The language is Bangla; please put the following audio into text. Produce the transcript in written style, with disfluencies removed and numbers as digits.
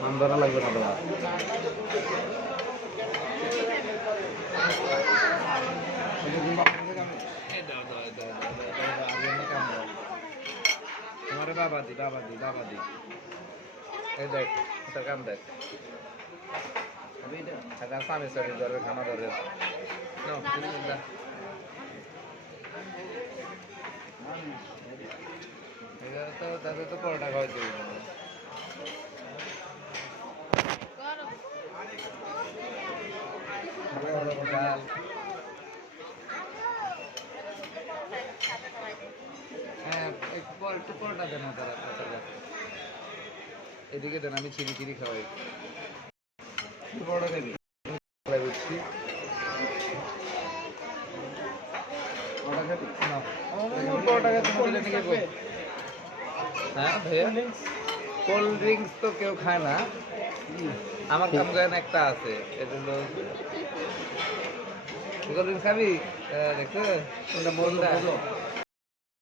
মান ধরা লাগবে না তোমার। তোমার বাবাদি বাবাদি বাবাদি এই দেখ এটা কাম দেখ এটা স্বামী সরি ধরবে খানা ধরবে তো তাদের তো পরোটা খাওয়াইতে ডাল হ্যাঁ একটু পরোটা দেন না তারা এদিকে দেন আমি চিনি চিনি খাওয়াই পরোটা খাবি বুঝছি হ্যাঁ ভাইয়া কোল্ড ড্রিঙ্কস তো কেউ খায় না আমার কাম গান একটা আছে এটা হলো কোল্ড ড্রিঙ্কস খাবি দেখছো কোনটা